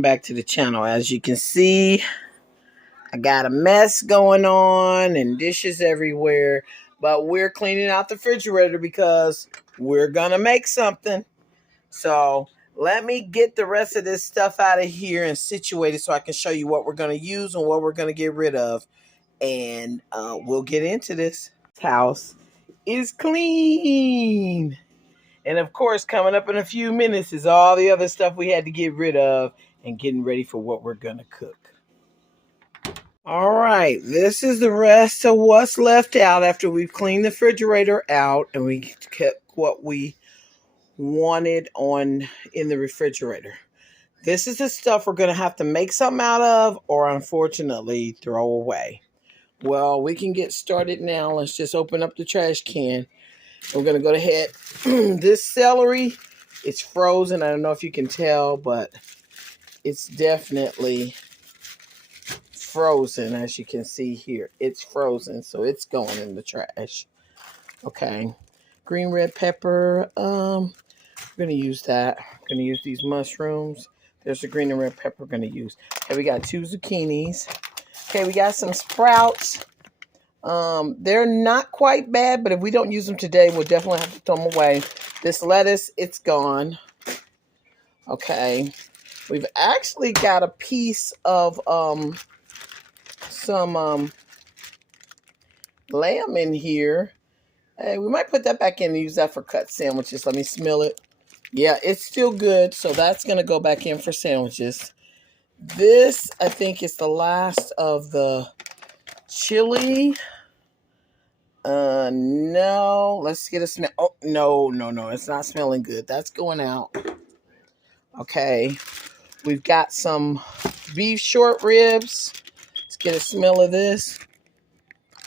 welcome back to the channel. As you can see, I got a mess going on and dishes everywhere, but we're cleaning out the refrigerator because we're gonna make something. So let me get the rest of this stuff out of here and situate it so I can show you what we're gonna use and what we're gonna get rid of, and we'll get into this. House is clean. And of course, coming up in a few minutes is all the other stuff we had to get rid of and getting ready for what we're going to cook. All right, this is the rest of what's left out after we've cleaned the refrigerator out and we kept what we wanted in the refrigerator. This is the stuff we're going to have to make something out of or unfortunately throw away. Well, we can get started now. Let's just open up the trash can. We're going to go ahead. This celery, it's frozen. I don't know if you can tell, but it's definitely frozen, as you can see here. It's frozen, so it's going in the trash. Okay. Green red pepper. We're going to use that. We're going to use these mushrooms. There's the green and red pepper we're going to use. Okay, we got 2 zucchinis. Okay, we got some sprouts. They're not quite bad, but if we don't use them today, we'll definitely have to throw them away. This lettuce, it's gone. Okay. We've actually got a piece of some lamb in here. Hey, we might put that back in and use that for cut sandwiches. Let me smell it. Yeah, it's still good, so that's going to go back in for sandwiches. This, I think, is the last of the chili. No, let's get a smell. Oh, no, it's not smelling good. That's going out. Okay, we've got some beef short ribs. Let's get a smell of this.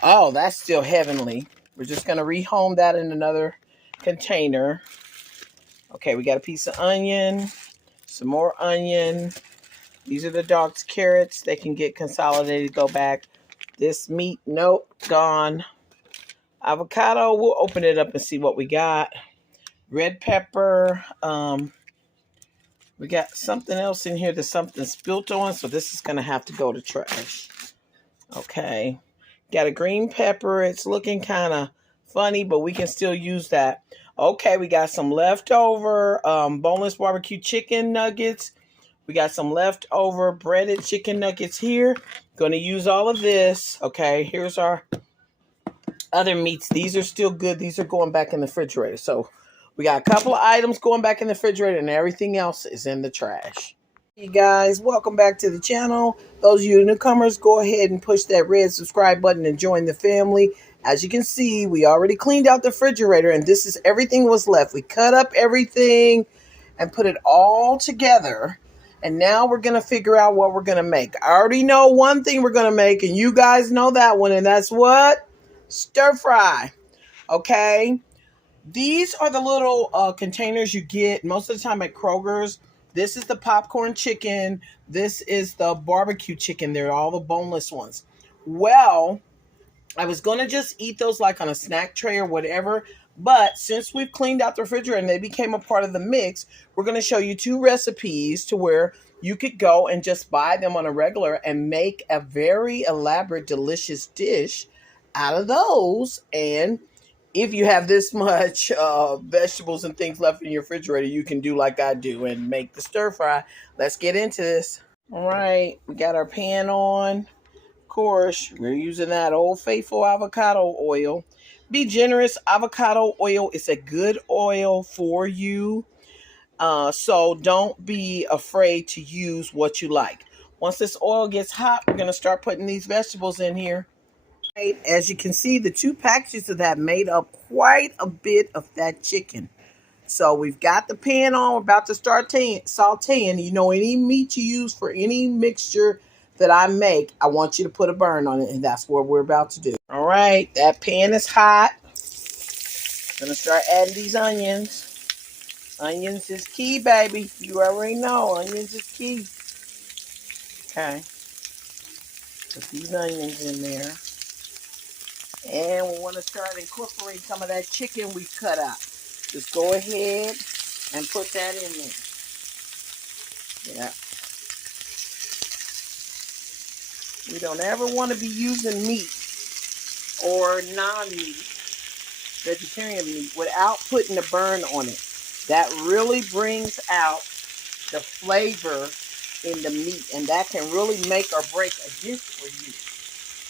Oh, that's still heavenly. We're just going to rehome that in another container. Okay, we got a piece of onion, some more onion. These are the dog's carrots. They can get consolidated, go back. This meat, nope, gone. Avocado, we'll open it up and see what we got. Red pepper. We got something else in here that something spilt on, so this is going to have to go to trash. Okay. Got a green pepper. It's looking kind of funny, but we can still use that. Okay, we got some leftover boneless barbecue chicken nuggets. We got some leftover breaded chicken nuggets here. Going to use all of this. Okay, here's our other meats. These are still good. These are going back in the refrigerator. So we got a couple of items going back in the refrigerator and everything else is in the trash. Hey guys, welcome back to the channel. Those of you newcomers, go ahead and push that red subscribe button and join the family. As you can see, we already cleaned out the refrigerator and this is everything was left. We cut up everything and put it all together. And now we're going to figure out what we're going to make. I already know one thing we're going to make and you guys know that one, and that's what? Stir fry. Okay, these are the little containers you get most of the time at Kroger's. This is the popcorn chicken. This is the barbecue chicken. They're all the boneless ones. Well, I was going to just eat those like on a snack tray or whatever, but since we've cleaned out the refrigerator and they became a part of the mix, we're going to show you 2 recipes to where you could go and just buy them on a regular and make a very elaborate, delicious dish out of those. And if you have this much vegetables and things left in your refrigerator, you can do like I do and make the stir fry. Let's get into this. All right, we got our pan on. Of course, we're using that old faithful avocado oil. Be generous. Avocado oil is a good oil for you. So don't be afraid to use what you like. Once this oil gets hot, we're going to start putting these vegetables in here. As you can see, the 2 packages of that made up quite a bit of that chicken. So we've got the pan on. We're about to start sauteing. You know, any meat you use for any mixture that I make, I want you to put a burn on it, and that's what we're about to do. All right, that pan is hot. Gonna start adding these onions. Onions is key, baby. You already know onions is key. Okay, put these onions in there. And we want to start incorporating some of that chicken we cut out. Just go ahead and put that in there. Yeah. We don't ever want to be using meat or non-meat, vegetarian meat, without putting a burn on it. That really brings out the flavor in the meat, and that can really make or break a dish for you.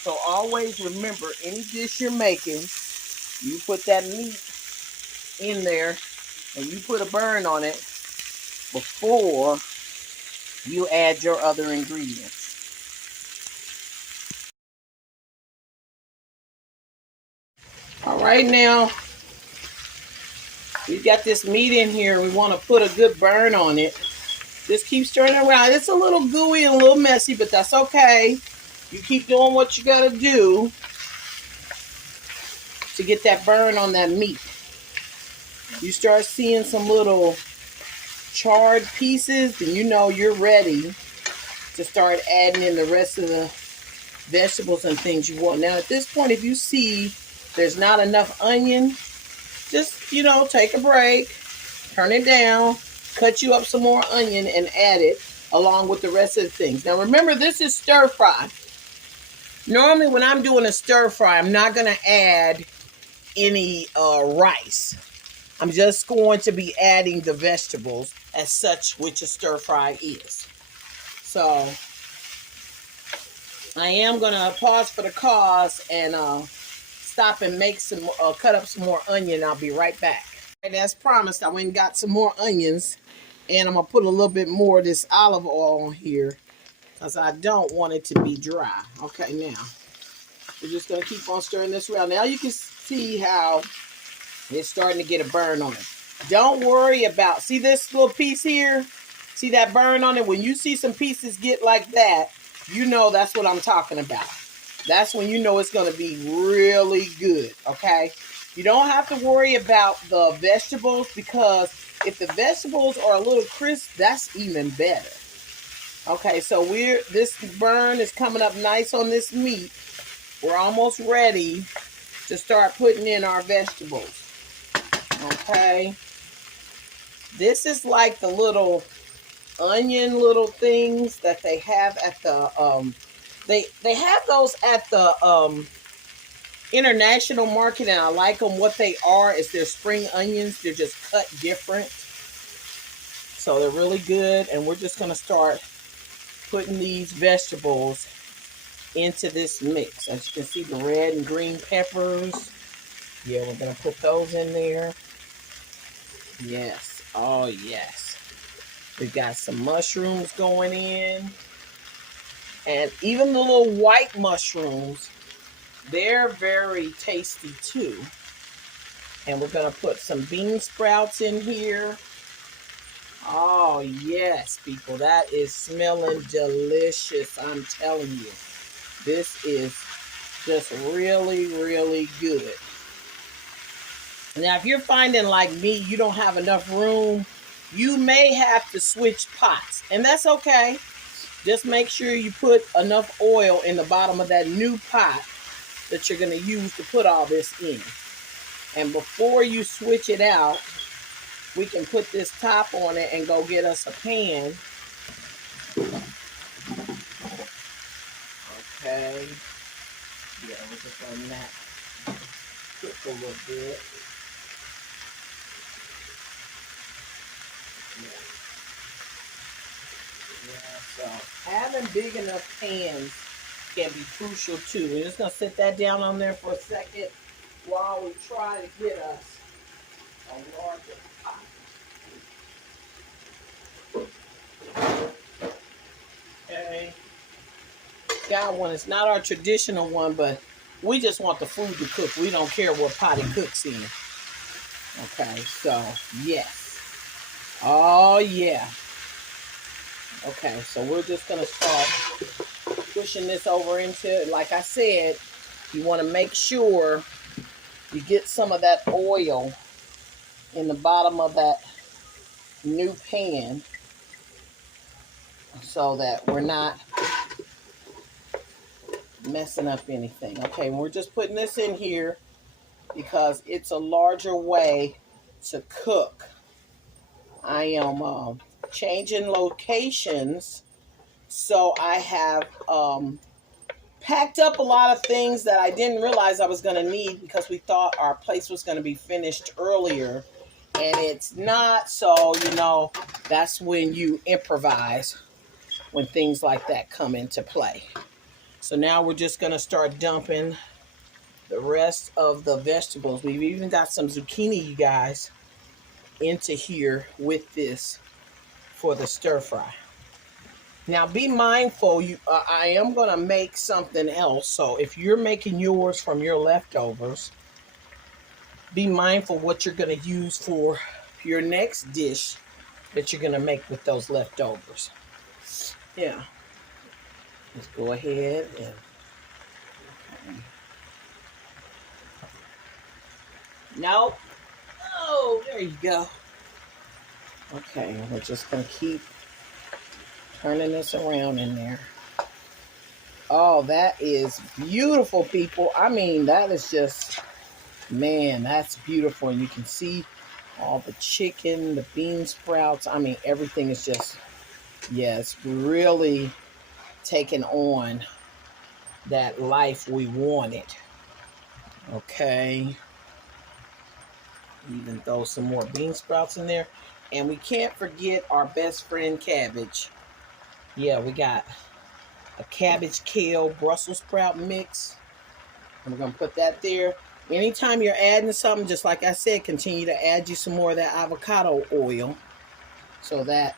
So always remember, any dish you're making, you put that meat in there and you put a burn on it before you add your other ingredients. All right, now we've got this meat in here. We want to put a good burn on it. Just keep stirring it around. It's a little gooey and a little messy, but that's okay. You keep doing what you got to do to get that burn on that meat. You start seeing some little charred pieces, then you know you're ready to start adding in the rest of the vegetables and things you want. Now, at this point, if you see there's not enough onion, just, take a break, turn it down, cut you up some more onion and add it along with the rest of the things. Now, remember, this is stir fry. Normally, when I'm doing a stir fry, I'm not going to add any rice. I'm just going to be adding the vegetables as such, which a stir fry is. So I am going to pause for the cause and stop and make some, cut up some more onion. I'll be right back. And as promised, I went and got some more onions, and I'm going to put a little bit more of this olive oil on here because I don't want it to be dry. Okay, now we're just going to keep on stirring this around. Now you can see how it's starting to get a burn on it. Don't worry about, see this little piece here? See that burn on it? When you see some pieces get like that, you know that's what I'm talking about. That's when you know it's going to be really good, okay? You don't have to worry about the vegetables, because if the vegetables are a little crisp, that's even better. Okay, so this burn is coming up nice on this meat. We're almost ready to start putting in our vegetables. Okay. This is like the little onion little things that they have at the they have those at the international market, and I like them. What they are is they're spring onions. They're just cut different, so they're really good. And we're just going to start putting these vegetables into this mix. As you can see, the red and green peppers, yeah, we're going to put those in there. Yes, oh yes. We've got some mushrooms going in. And even the little white mushrooms, they're very tasty too. And we're going to put some bean sprouts in here. Oh, yes, people. That is smelling delicious. I'm telling you. This is just really, really good. Now, if you're finding like me, you don't have enough room, you may have to switch pots. And that's okay. Just make sure you put enough oil in the bottom of that new pot that you're going to use to put all this in. And before you switch it out, we can put this top on it and go get us a pan. Okay. Yeah, we're just letting that cook a little bit. Yeah, so having big enough pans can be crucial too. We're just going to set that down on there for a second while we try to get us a larger pot. Okay. Got one. It's not our traditional one, but we just want the food to cook. We don't care what pot it cooks in. Okay, so yes. Oh yeah. Okay, so we're just gonna start pushing this over into it. Like I said, you want to make sure you get some of that oil in the bottom of that new pan so that we're not messing up anything. Okay, we're just putting this in here because it's a larger way to cook. I am changing locations, so I have packed up a lot of things that I didn't realize I was going to need because we thought our place was going to be finished earlier, and it's not. So, you know, that's when you improvise, when things like that come into play. So now we're just going to start dumping the rest of the vegetables. We've even got some zucchini, you guys, into here with this for the stir fry. Now be mindful, I am going to make something else. So if you're making yours from your leftovers, be mindful what you're going to use for your next dish that you're going to make with those leftovers. Yeah. Let's go ahead and... Okay. Nope. Oh, there you go. Okay, we're just going to keep turning this around in there. Oh, that is beautiful, people. I mean, that is just, man, that's beautiful. And you can see all the chicken, the bean sprouts. I mean, everything is just, yeah, it's really taking on that life we wanted. Okay. Even throw some more bean sprouts in there. And we can't forget our best friend, cabbage. Yeah, we got a cabbage kale Brussels sprout mix. And we're going to put that there. Anytime you're adding something, just like I said, continue to add you some more of that avocado oil so that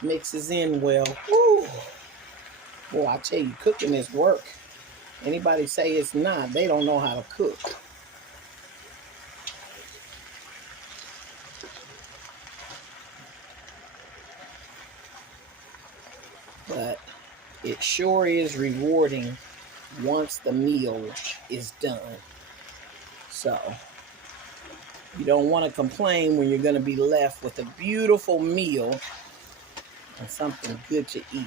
mixes in well. Woo! Boy, I tell you, cooking is work. Anybody say it's not, they don't know how to cook. But it sure is rewarding once the meal is done. So you don't want to complain when you're going to be left with a beautiful meal and something good to eat.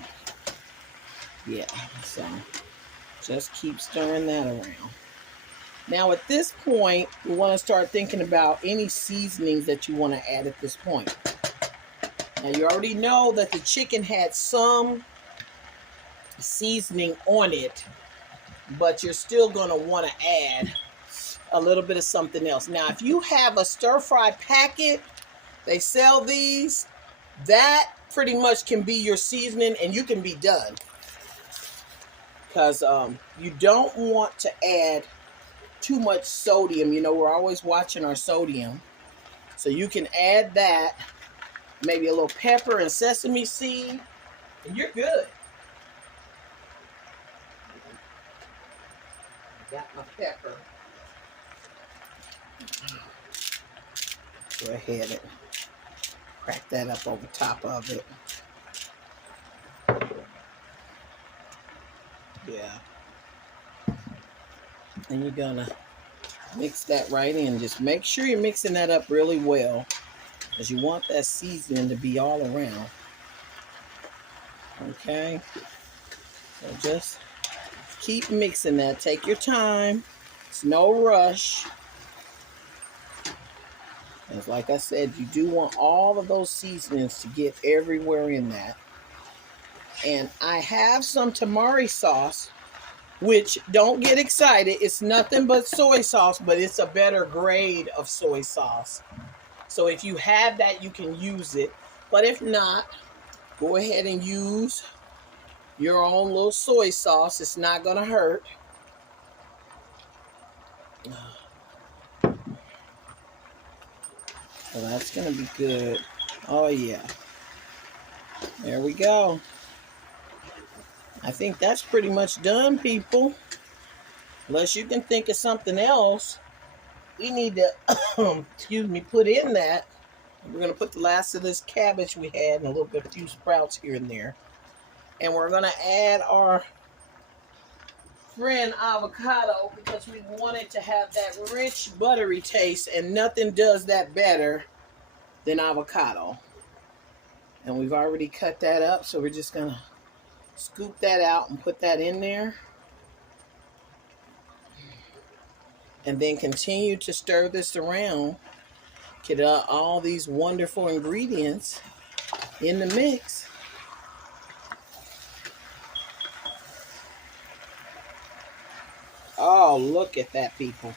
Yeah, so just keep stirring that around. Now at this point, we want to start thinking about any seasonings that you want to add at this point. Now you already know that the chicken had some seasoning on it, but you're still going to want to add a little bit of something else. Now, if you have a stir-fry packet, they sell these, that pretty much can be your seasoning and you can be done. Because you don't want to add too much sodium. You know, we're always watching our sodium. So you can add that, maybe a little pepper and sesame seed, and you're good. Got my pepper. Go ahead and crack that up over top of it. Yeah. And you're gonna mix that right in. Just make sure you're mixing that up really well, because you want that seasoning to be all around. Okay. So just keep mixing that. Take your time. It's no rush. And like I said, you do want all of those seasonings to get everywhere in that. And I have some tamari sauce, which, don't get excited, it's nothing but soy sauce, but it's a better grade of soy sauce. So if you have that, you can use it. But if not, go ahead and use your own little soy sauce. It's not going to hurt. So that's going to be good. Oh, yeah. There we go. I think that's pretty much done, people. Unless you can think of something else, we need to, excuse me, put in that. We're going to put the last of this cabbage we had and a little bit, a few sprouts here and there. And we're going to add our friend avocado because we wanted to have that rich, buttery taste, and nothing does that better than avocado. And we've already cut that up, so we're just going to scoop that out and put that in there. And then continue to stir this around. Get all these wonderful ingredients in the mix. Oh, look at that, people.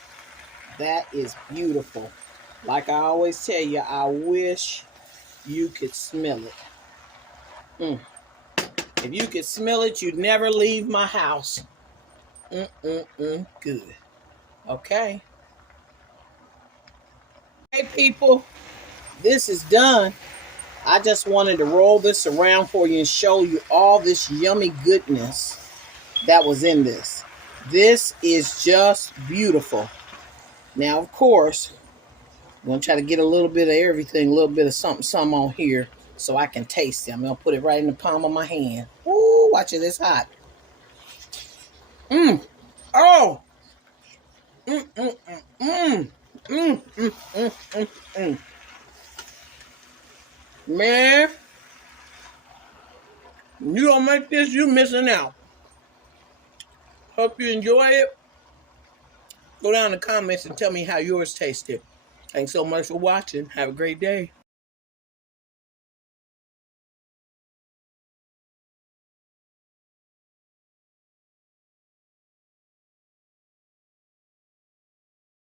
That is beautiful. Like I always tell you, I wish you could smell it. If you could smell it, you'd never leave my house. Good. Okay. Hey, people, this is done. I just wanted to roll this around for you and show you all this yummy goodness that was in this. This is just beautiful. Now, of course, I'm going to try to get a little bit of everything, a little bit of something on here so I can taste it. I'm going to put it right in the palm of my hand. Ooh, watch it. It's hot. Oh. Man, you don't make this, you missing out. Hope you enjoy it. Go down in the comments and tell me how yours tasted. Thanks so much for watching. Have a great day.